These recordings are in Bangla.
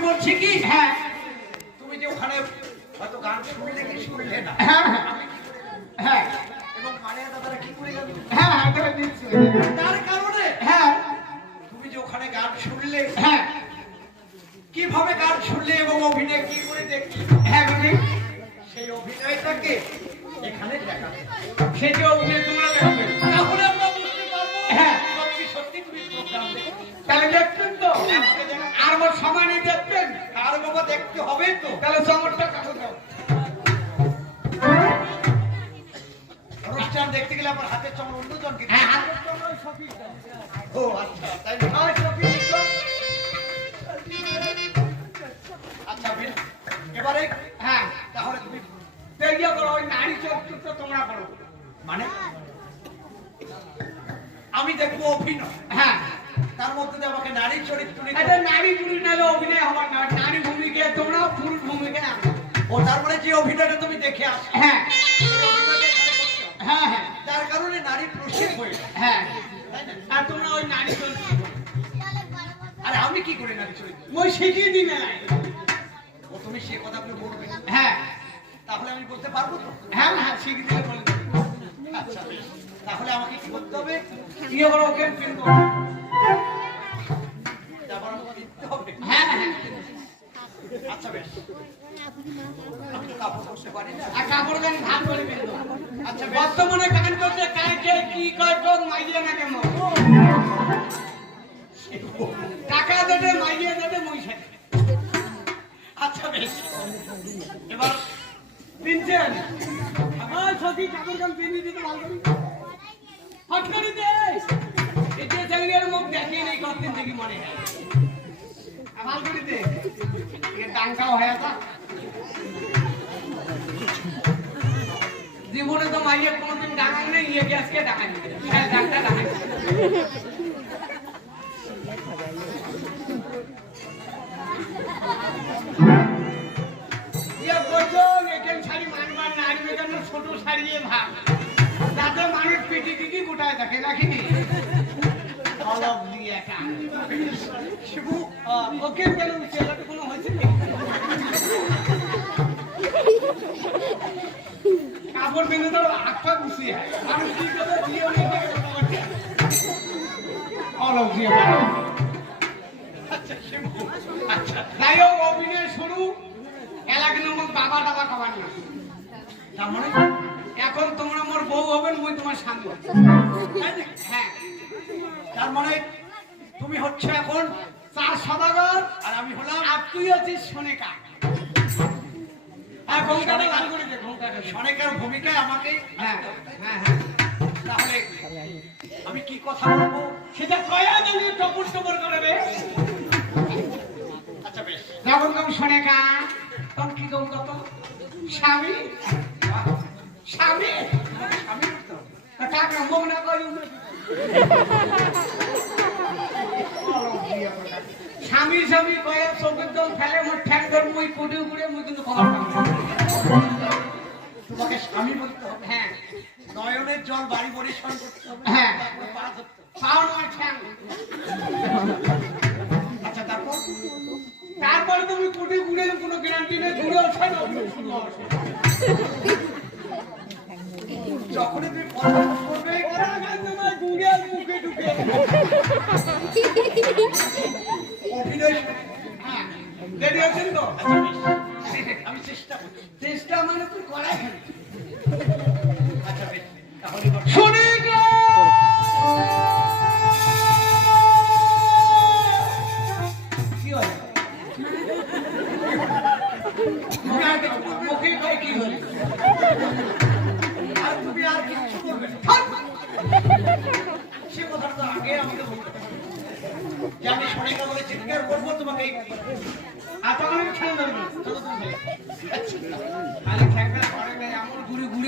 বলছি কি? হ্যাঁ। তুমি যে ওখানে হয়তো গান শুনলে কি শুনলে না? হ্যাঁ আমি কি করে- হ্যাঁ। এবং মানিয়া দাদারা কি করে গেল হ্যাঁ হ্যাঁ তবে দিচ্ছি। তার কারণে? হ্যাঁ। তুমি যে ওখানে গান শুনলে? হ্যাঁ। কীভাবে গান শুনলে এবং অভিনয় কি করে দেখলে? হ্যাঁ সেই অভিনয়টাকে এখানে দেখাবে। সেটি অভিনয় তোমরা দেখবে তাহলে আমরা বুঝতে পারব হ্যাঁ। সত্যি সত্যি তুমি প্রোগ্রাম দেখো তাহলে দেখবেন তো? আমার সময় নেই দেখবেন আর বাবা দেখতে হবে তো। তাহলে চমরটা কাছে দাও। অনুষ্ঠান দেখতে গেলে আমার হাতের চমড় অন্যজনকে হ্যাঁ হাতের চমড়া সফি ও আচ্ছা তাই না? সফি আচ্ছা। এবারে হ্যাঁ তাহলে তুমি করো ওই নারী চরিত্রটা তোমরা করো। মানে? আমি দেখব অভিনয়। হ্যাঁ। তার মধ্যে দিয়ে আমাকে নারী চরিত্র এটা নারী নাহলে অভিনয় হবার না। নারী ভূমিকা তোমরা পুরুষ ভূমিকা ও তার মানে যে অভিনয়টা তুমি দেখে আসো হ্যাঁ। হ্যাঁ হ্যাঁ। যার কারণে নারী প্রসিদ্ধ হয়ে হ্যাঁ। আর তোমরা ওই নারী চরিত্র আরে আমি কি করে নারী চরিত্র? ওই শিখিয়ে দিবে না। ও তুমি সে কথাগুলো বলবে। হ্যাঁ। তাহলে আমি বলতে পারব তো? হ্যাঁ হ্যাঁ শিখিয়ে দিলে বলে আচ্ছা তাহলে আমাকে কি করতে হবে? ওকে ফিল করো বর্তমানে গান করতে কার কে কয় তোর মাইয়ে না কেমন টাকা দেবে মাইয়ে দেবে মহিষা আচ্ছা বেশ। এবার পিনছেন। আমার সত্যি কাপড় গান পিনি দিতে ভালো করি। হট করে দে। এই মুখ দেখিয়ে নেই, কতদিন দেখি মনে দে এ টাঙ্কাও হয়ে আছে জীবনে তো মাইয়ে কোনোদিন ডাকান নেই ইয়ে গ্যাসকে ডাকান হ্যাঁ ডাক্তার ডাকান অলক দিয়ে ভালো শিবু যাই হোক অভিনয় শুরু। এলাকা নামক বাবা টাবা খাবার না। তার মানে এখন তোমরা মোর বউ হবেন মুই তোমার স্বামী। হব। তাই নাকি? হ্যাঁ। তার মানে তুমি হচ্ছে এখন চার সদাগর আর আমি হলাম আর তুই হচ্ছিস সোনেকা। হ্যাঁ ঘোমটাটা করে দে ঘোমটাটা দে। ভূমিকায় আমাকে হ্যাঁ হ্যাঁ হ্যাঁ। তাহলে আমি কি কথা বলব? সেটা কয়া টপুর টপুর করে আচ্ছা বেশ। যখন তুমি সোনেকা তখন কি কম কত? স্বামী? স্বামী? টাকা না স্বামী স্বামী কয়ে চোখের জল ফেলে ঠ্যাং ধর মুই কুটি উড়ে মুই কিন্তু খবর তোমাকে স্বামী বলতে হবে? হ্যাঁ। নয়নের জল বাড়ি পরিশ্রম করতে হবে। হ্যাঁ। আচ্ছা তারপর? তারপরে তুমি কুটি উড়ে কোনো গ্যারান্টি নেই ঘুরে ওঠে না। শুরু হবে যখনই তুমি করবে তোমার ঘুরে আর মুখে ঢুকে অভিনয় হ্যাঁ রেডি আছেন তো? আচ্ছা আমি চেষ্টা চেষ্টা মানে তুই করাই শুনে সে কথাটা আগে আমাকে বলতে যে আমি সনেকা বলে চিৎকার করব তোমাকে আর তখন আমি খেয়াল ধরবো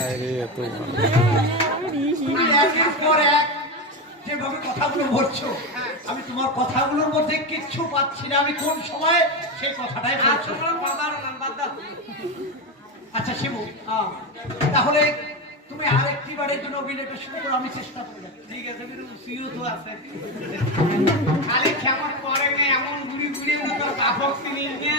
আরে এত যেভাবে কথাগুলো বলছো আমি তোমার কথাগুলোর মধ্যে কিচ্ছু পাচ্ছি না। আমি কোন সময় সেই কথাটাই বলছো? আচ্ছা শিবু তাহলে তুমি আর একটি বারের জন্য অভিনয়টা শুরু করো আমি চেষ্টা করব ঠিক আছে কিন্তু সিও তো আছে। খালি কেমন করে না এমন ঘুরি ঘুরি তো কাপড় কিনে নিয়ে।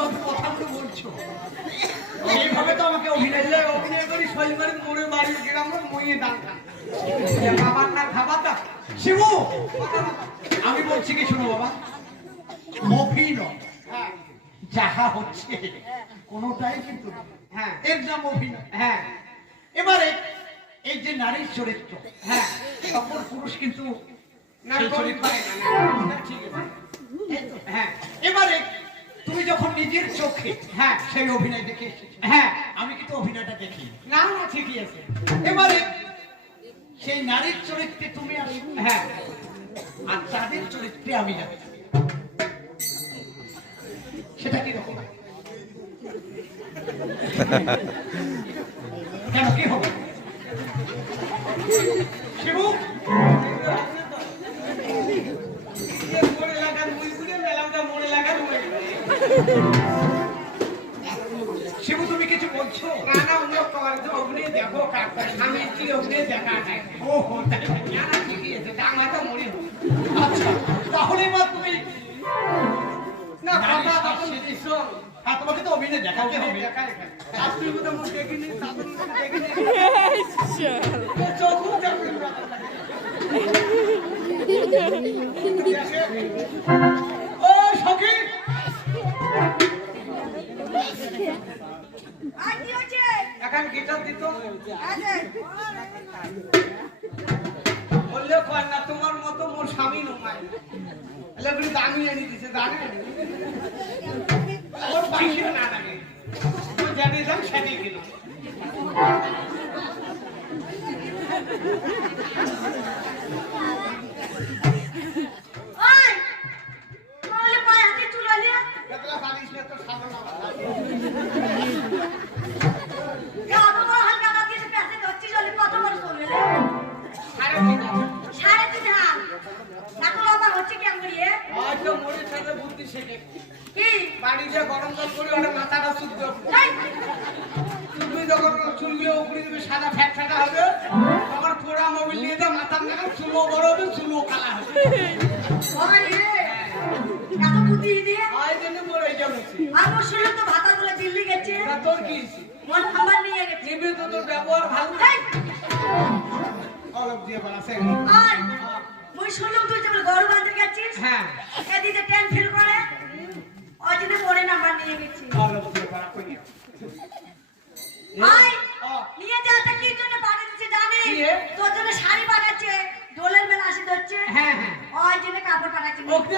আমি কথাগুলো বলছো? সেইভাবে তো আমাকে অভিনয় অভিনয় করি শৈলবাড়ির মোড়ে বাড়ি গ্রাম মইয়ে দান খান বাবার না খাবার দা শিবু! আমি বলছি কি শুনো বাবা হ্যাঁ। যাহা হচ্ছে কোনোটাই কিন্তু হ্যাঁ। এর নাম অভিনয় হ্যাঁ। এবারে এই যে নারীর চরিত্র হ্যাঁ। সকল পুরুষ কিন্তু না চরিত্র পারে না, না, ঠিক আছে এই তো। হ্যাঁ এবারে তুমি যখন চোখে হ্যাঁ সেই অভিনয় দেখে এসেছ। হ্যাঁ আমি কিন্তু অভিনয়টা দেখি। না না ঠিকই আছে। এবারে সেই নারীর চরিত্রে তুমি আসো হ্যাঁ আর তাদের চরিত্রে আমি যাব সেটা কি রকম? কেন কি হবে? শিবু? এ মোড়ে বলছো? না না উনি কর অগ্নি দেখো কাকা আমি কি অগ্নি দেখা যায়। ও হো, না না ঠিকই আছে ডাঙা তো মরে আচ্ছা তাহলে তুমি না বাবা তখন দিছো হ্যাঁ তোমাকে তো অভিনয় দেখাতে হবে। দেখাই আপনি তো মুখ দেখিনি চোখ ও সখী? এখন গিটার দিত। বললে কয় না তোমার মতো মোর স্বামী নয়। এলে দামি এনে দিছে জানে ওর পয়সা না লাগে। জানি যান সেটাই কিনো ওই, आल्या ব্যবহার ভালো না? এই, অলপ দিয়ে বেড়াছে আর, মুই শুনলাম তুই যে বলে গরু বাঁধতে গেছিস, হ্যাঁ। এদিকে ফিল করে, ওই জন্য নাম্বার নিয়ে গেছি। অলপ দিয়ে বেড়া কই ভাই, নিয়ে যাওয়াটা কি জন্য পাঠাচ্ছে রে? তোর জন্য শাড়ি পাঠাচ্ছে, দোলের মেলা আসি ধরছে। হ্যাঁ হ্যাঁ। ওই জন্য কাপড় পাঠাচ্ছে। ওকে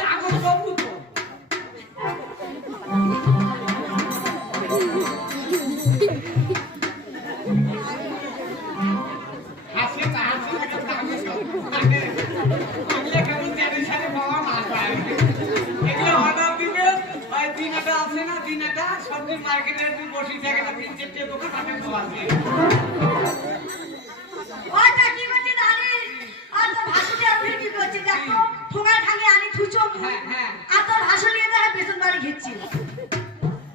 মার্কেটে তুই বসে তিন চারটে দোকান দেখো, ঠোঙায় ঠাঙিয়ে আনি থুচো হ্যাঁ, হ্যাঁ। আর তোর দেখা পেছন বাড়ি ঘিরছি।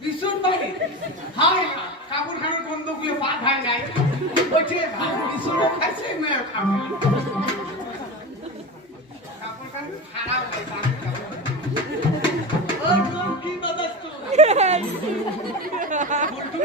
ভীষণ বাড়ি হায় কাপড় খানোর গন্ধগুলো পা খায় নাই বলছে ভাই ভীষণ খাইছে মেয়ে খাবে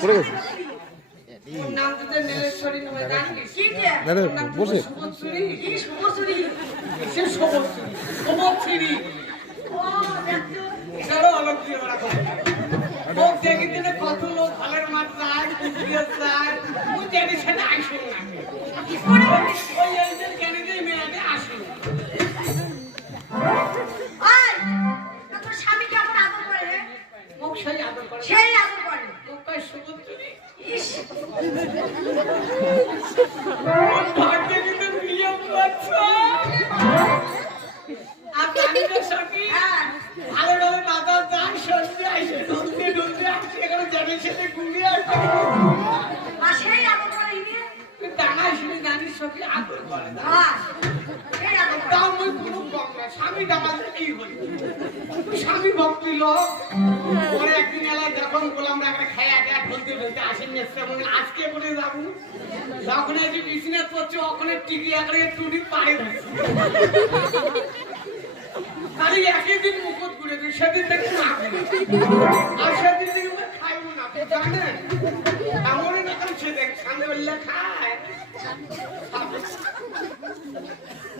পড়ে গেছে? বসে। কত লোক ভালের মাঠ যায় আসুন না। মুখ সেই আদর করে। সেই আদর করে। মুখ কয় ভাগ্যে কিন্তু বিয়ে করছ আর জানিস সখী। হ্যাঁ। ভালো ভালো বাজার যায় সত্যি আইসে ঢুকতে ঢুকতে আসছে এখানে জানিস সাথে ঘুরিয়ে আসছে টানা শুনে জানিস সখী আদর করে না স্বামী ডামাতে কি হই স্বামী ভক্তি লোক পরে একদিন এলাই যখন বললাম একটা খাই আগে ঢলতে ঢলতে আসেন নেক্সট মনে আজকে বলে যাব যখন যে বিছনে পড়ছে ওখানে টিকি টুটি পাড়ে ধরছে খালি একই দিন মুকুট ঘুরে দিই সেদিন থেকে না। আর সেদিন থেকে খাইবো না জানেন এমনই না কারণ সে দেখ সামনে বললে খায়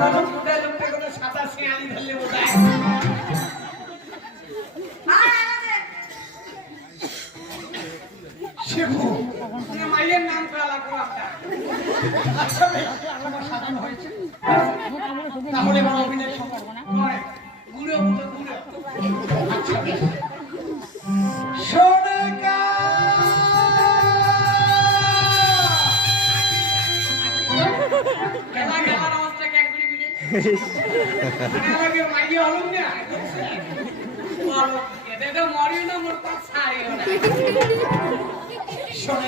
দেখিস এই এখন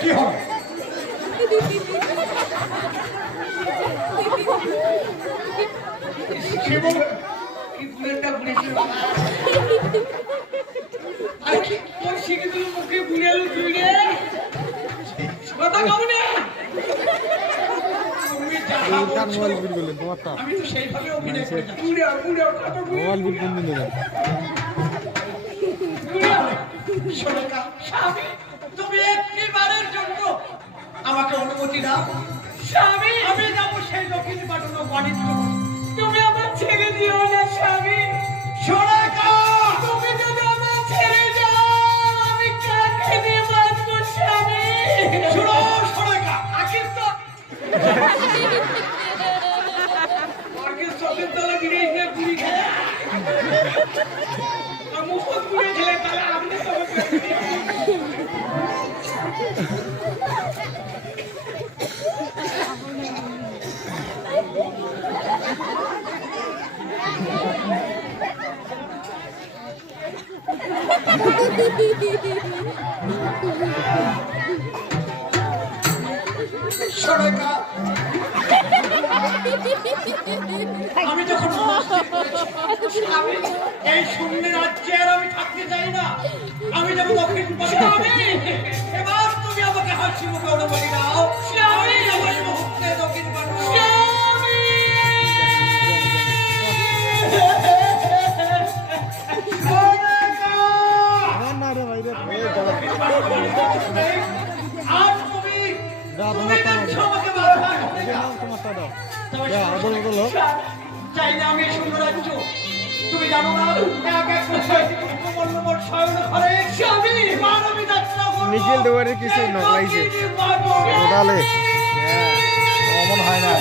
কি হবে? শিব কি কার মোবাইল বিল করলেন তোমারটা মোবাইল মানে বিল কোন দিন দেবেন? তুমি একটি বারের জন্য আমাকে অনুমতি দাও। স্বামী! আমি যাব সেই দক্ষিণ পাঠানো বাণিজ্য それか আমি যখন এই শূন্য রাজ্যে আর আমি থাকতে চাই না, আমি যখন দক্ষিণ পাশে। এবার তুমি আমাকে হাসি মুখে বলি দাও। আমি দক্ষিণ পাশে। সাইকেল দেওয়ারের কিছু নকলাইছে। টোটালে হ্যাঁ, অমন হয় না।